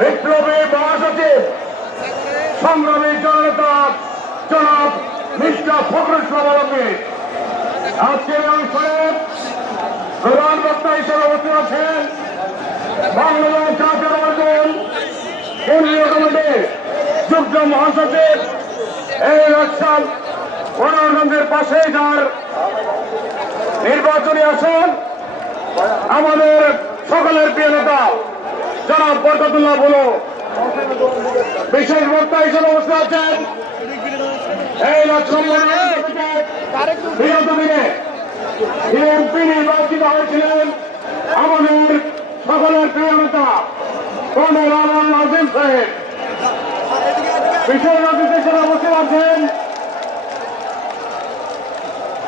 বিপ্লবী মহাসচিব সংগ্রামী জননেতা জনাব মিস্টার ফখরুল ইসলাম আলমগীর আজকের অনুষ্ঠানে প্রধান বক্তা হিসেবে উপস্থিত আছেন বাংলাদেশ জাতীয়তাবাদী দল কেন্দ্রীয় কমিটির যুগ্ম মহাসচিব এই রাজশাল মনোরঞ্জনের পাশে যার নির্বাচনী আসন আমাদের সকলের প্রিয় নেতা জনাব বরকতুল্লাহ বুলু বিশেষ বক্তা হিসেবে উপস্থিত আছেন এই রাজশাল বিগত দিনে এমপি নির্বাচিত হয়েছিলেন আমাদের সকলের প্রিয় নেতা কর্নেল আনোয়ার নাজিম সাহেব। বিশেষ অতিথি হিসেবে উপস্থিত আছেন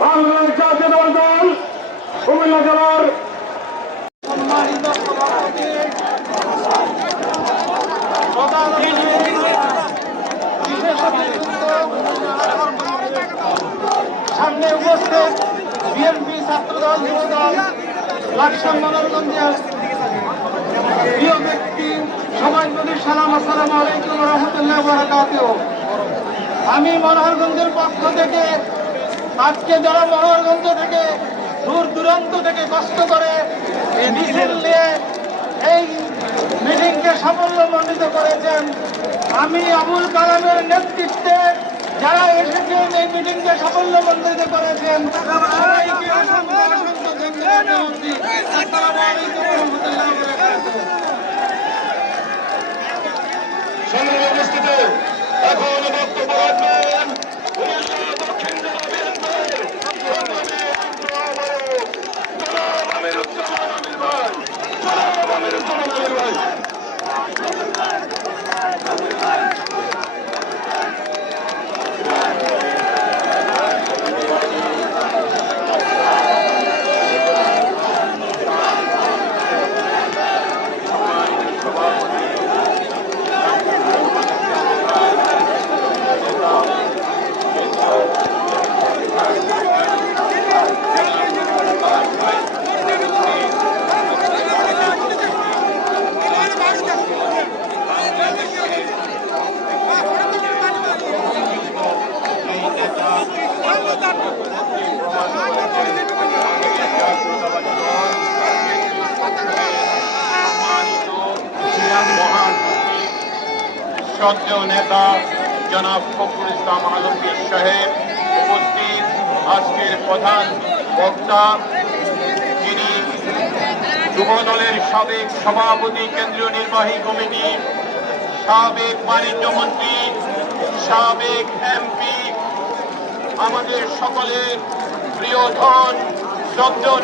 বাংলাদেশ জাতীয়তাবাদী দল কুমিল্লা জেলার সামনে উপস্থিত বিএনপি ছাত্রদল যুবদল লাকসাম মনোরঞ্জনের প্রিয় ব্যক্তি সবাই নদীর সালাম, আসসালামু আলাইকুম রহমতুল্লাহ বারাকাতুহু। আমি মনোহরগঞ্জের পক্ষ থেকে আজকে যারা মনোহরগঞ্জ থেকে দূর দূরান্ত থেকে কষ্ট করে মিছিল নিয়ে এই মিটিংকে সাফল্যমণ্ডিত করেছেন, আমি আবুল কালামের নেতৃত্বে যারা এসেছেন এই মিটিংকে সাফল্যমণ্ডিত করেছেন সবাইকে অসংখ্য অসংখ্য ধন্যবাদ জানাচ্ছি। আসসালামু আলাইকুম রহমতুল্লাহ বারাকাতুহু। সংগ্রামে উপস্থিত এখন বক্তব্য রাখবেন কুমিল্লা দক্ষিণ জেলা বিএনপির সংগ্রামী জনাব আমিরুজ্জামান আমির ভাই, জনাব আমিরুজ্জামান আমির ভাই। শ্রদ্ধেয় নেতা জনাব ফখরুল ইসলাম আলমগীর সাহেব উপস্থিত, আজকের প্রধান বক্তা যিনি যুব দলের সাবেক সভাপতি, কেন্দ্রীয় নির্বাহী কমিটি, সাবেক বাণিজ্য মন্ত্রী, সাবেক এমপি, আমাদের সকলের প্রিয় ধন শ্রদ্ধেয়